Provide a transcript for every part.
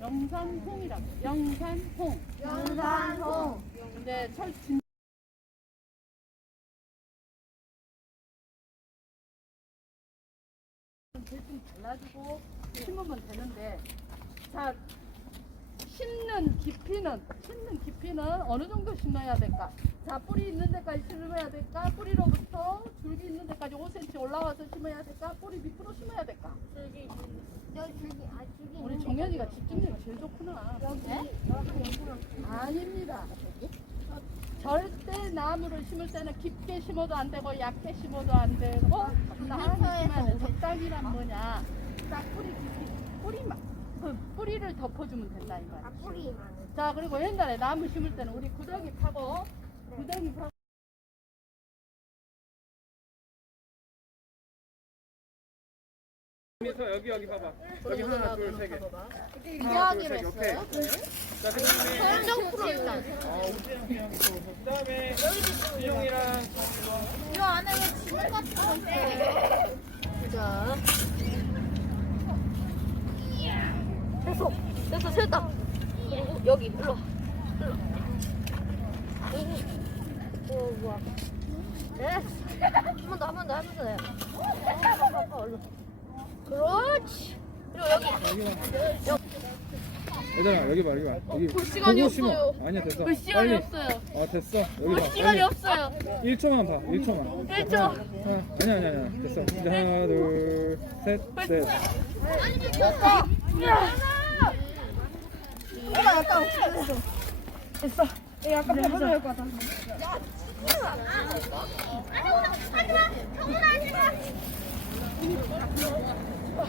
영산홍이라고. 영산홍. 영산홍. 근철 네, 진. 네. 대충 발라주고 심으면 되는데 자 심는 깊이는 심는 깊이는 어느 정도 심어야 될까? 자 뿌리 있는 데까지 심어야 될까? 뿌리로부터 줄기 있는 데까지 5cm 올라와서 심어야 될까? 뿌리 밑으로 심어야 될까? 줄기 있는 우리 정현이가 집중력이 제일 좋구나. 여기, 여기. 여기. 아닙니다. 어, 절대 나무를 심을 때는 깊게 심어도 안 되고 약게 심어도 안 되고 나무 아, 심으면 적당이란 뭐냐? 어? 뿌리 뿌리 그, 뿌리를 덮어주면 된다 이말자 아, 그리고 옛날에 나무 심을 때는 우리 구덩이 파고 네. 구덩이 파 여기 여기 봐봐 여기 하나 둘세개 이왕이로 했어요? 네. 자그 다 다음에 진영이랑 저 안에 왜 지문 같은 거보 됐어 됐어 됐다 어. 여기 오, 뭐. 한 아, 가봐, 가봐. 일로 일로 와와와 됐어 한번 더 한 번더 하면서 그렇지. 여기. 여기. 여기. 봐 여기 봐. 여기. 어, 시간이 없어요. 아니야 됐어. 시간이 없어요. 아 됐어. 여기 봐. 시간이 없어요. 1초만 봐. 1초만. 1초. 아, 니야 아니야 아니야. 됐어. 이제 하나 둘셋 어, 셋. 아니 아까 됐어. 됐어. 야 아까 빼버릴 것 같아.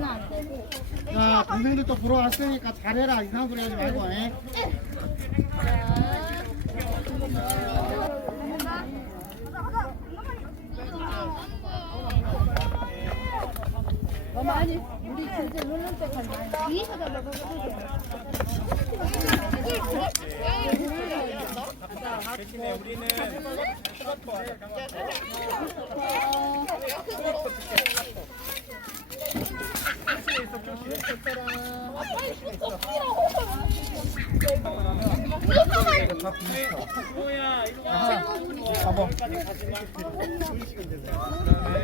얘안 되고. 야, 동생들 또 보러 왔으니까 잘해라. 이상한 소리 하지 말고. 에? 아빠 이거 뭐야 이거 뭐야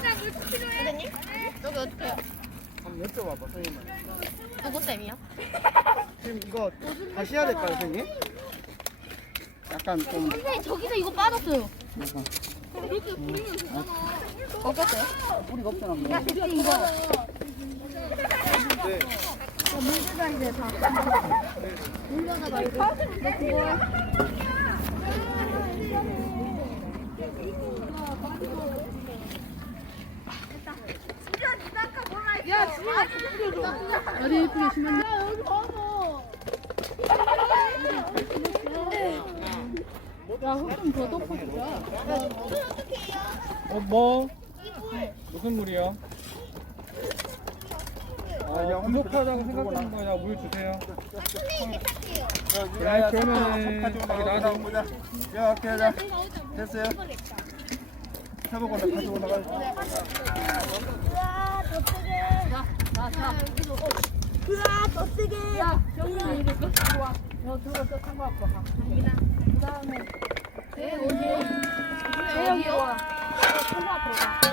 선생님? 여기 어떻게? 한번 여쭤봐봐 선생님. 누구 쌤이요? 지금 이거 다시 해야 될까요 선생님? 약간 좀. 선생님 저기서 이거 빠졌어요. 약간. 되잖아. 어깨리가 없잖아. 물려다 말고. 거 머리 예쁘게 심었네. 야, 흙 좀 더 덮어주자. 어, 뭐? 무슨 물이요? 아, 야, 행복하다고 생각하는 거야. 물 주세요. 아, 선생 이게 탈게요. 야, 그러면, 여기 나와서 옵니 야, 오케이, 하 됐어요. 사먹고 나가지고. 来，小明，你给哥哥过，我推个车，上过过。来，小明，太阳给我，我冲过过。